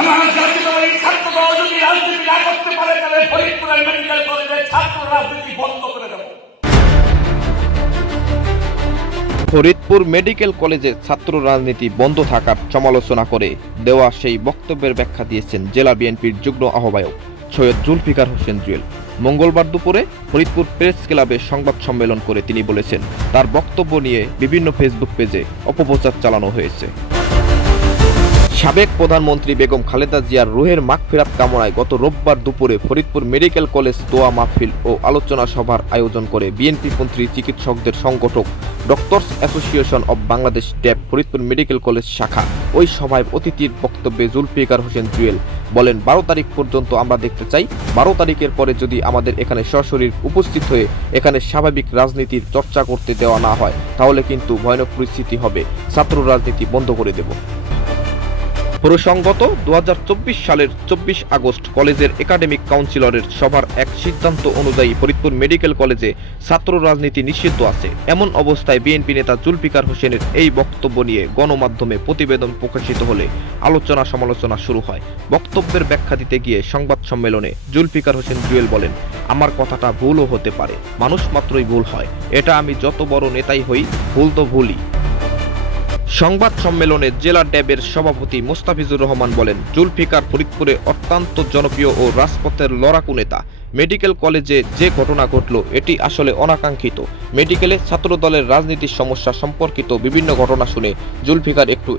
আমার জাতীয়তাবাদী ছাত্র দল যদি রাজনীতি না করতে পারে তাহলে ফরিদপুরের মেডিকেল কলেজের ছাত্র রাজনীতি বন্ধ করে দেব। ফরিদপুর মেডিকেল কলেজে ছাত্র রাজনীতি বন্ধ থাকার সমালোচনা করে দেওয়া সেই বক্তব্যের ব্যাখ্যা দিয়েছেন জেলা বিএনপির যুগ্ম আহ্বায়ক সৈয়দ জুলফিকার হোসেন জুয়েল। মঙ্গলবার দুপুরে ফরিদপুর প্রেস ক্লাবে সংবাদ সম্মেলন করে তিনি বলেছেন, তার বক্তব্য নিয়ে বিভিন্ন ফেসবুক পেজে অপপ্রচার চালানো হয়েছে। সাবেক প্রধানমন্ত্রী বেগম খালেদা জিয়ার রুহের মাগফিরাত কামনায় গত রোববার দুপুরে ফরিদপুর মেডিকেল কলেজ দোয়া মাহফিল ও আলোচনা সভার আয়োজন করে বিএনপিপন্থী চিকিৎসকদের সংগঠক doctors association of Bangladesh dab Faridpur medical college শাখা। ওই সভায় অতিথির বক্তব্যে জুলফিকার হোসেন জুয়েল বলেন, 12 তারিখ পর্যন্ত আমরা দেখতে চাই। 12 তারিখের পরে যদি আমাদের এখানে সশরীর উপস্থিত হয়ে এখানে স্বাভাবিক রাজনীতির চর্চা করতে দেওয়া না হয় তাহলে কিন্তু ভয়ানক পরিস্থিতি হবে। ছাত্র রাজনীতি বন্ধ করে দেব। প্রসঙ্গত 2024 সালের 24 আগস্ট কলেজের একাডেমিক কাউন্সিলরের সভার এক সিদ্ধান্ত অনুযায়ী ফরিদপুর মেডিকেল কলেজে ছাত্র রাজনীতি নিষিদ্ধ আছে। এমন অবস্থায় বিএনপি নেতা জুলফিকার হোসেনের এই বক্তব্য নিয়ে গণমাধ্যমে প্রতিবেদন প্রকাশিত হলে আলোচনা সমালোচনা শুরু হয়। বক্তব্যের ব্যাখ্যা দিতে গিয়ে সংবাদ সম্মেলনে জুলফিকার হোসেন জুয়েল বলেন, আমার কথাটা ভুলও হতে পারে, মানুষ মাত্রই ভুল হয়, এটা আমি যত বড় নেতাই হই, ভুল তো ভুলই। সংবাদ সম্মেলনে জেলা ড্যাবের সভাপতি মোস্তাফিজুর রহমান বলেন, জুলফিকার ফরিদপুরে অত্যন্ত জনপ্রিয় ও রাজপথের লড়াকু নেতা। মেডিকেল কলেজে যে ঘটনা ঘটল এটি আসলে অনাকাঙ্ক্ষিত। মেডিকেলে ছাত্রদলের রাজনীতির সমস্যা সম্পর্কিত বিভিন্ন ঘটনা শুনে জুলফিকার একটু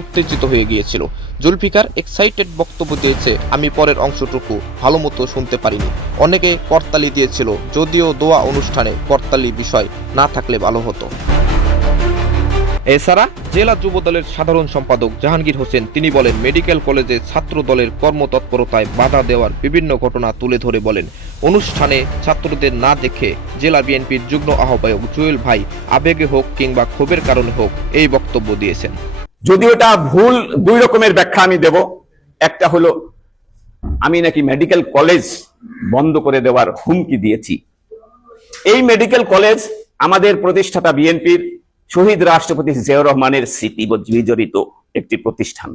উত্তেজিত হয়ে গিয়েছিল। জুলফিকার এক্সাইটেড বক্তব্য দিয়েছে, আমি পরের অংশটুকু ভালো মতো শুনতে পারিনি। অনেকে করতালি দিয়েছিল, যদিও দোয়া অনুষ্ঠানে করতালি বিষয় না থাকলে ভালো হতো। এছাড়া জেলা যুব দলের সাধারণ সম্পাদক জাহাঙ্গীর হোসেন তিনি বলেন, মেডিকেল কলেজে ছাত্র দলের কর্মতৎপরতায় বাধা দেওয়ার বিভিন্ন ঘটনা তুলে ধরে বলেন, অনুষ্ঠানে ছাত্রদের না দেখে জেলা বিএনপির যুগ্ম আহ্বায়ক জুয়েল ভাই আবেগে হোক কিংবা ক্ষোভের কারণে হোক এই বক্তব্য দিয়েছেন। যদি ওটা ভুল, দুই রকমের ব্যাখ্যা আমি দেব। একটা হলো আমি নাকি মেডিকেল কলেজ বন্ধ করে দেওয়ার হুমকি দিয়েছি। এই মেডিকেল কলেজ আমাদের প্রতিষ্ঠাতা বিএনপির শহীদ রাষ্ট্রপতি জিয়াউর রহমানের স্মৃতি বিজড়িত একটি প্রতিষ্ঠান।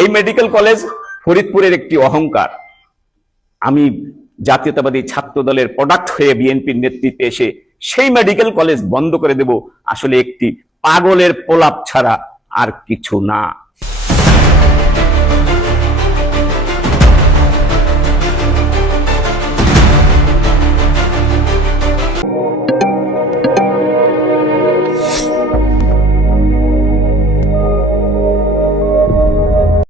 এই মেডিকেল কলেজ ফরিদপুরের একটি অহংকার। আমি জাতীয়তাবাদী ছাত্র দলের প্রোডাক্ট হয়ে বিএনপির নেতৃত্বে এসে সেই মেডিকেল কলেজ বন্ধ করে দেব আসলে একটি পাগলের প্রলাপ ছাড়া আর কিছু না।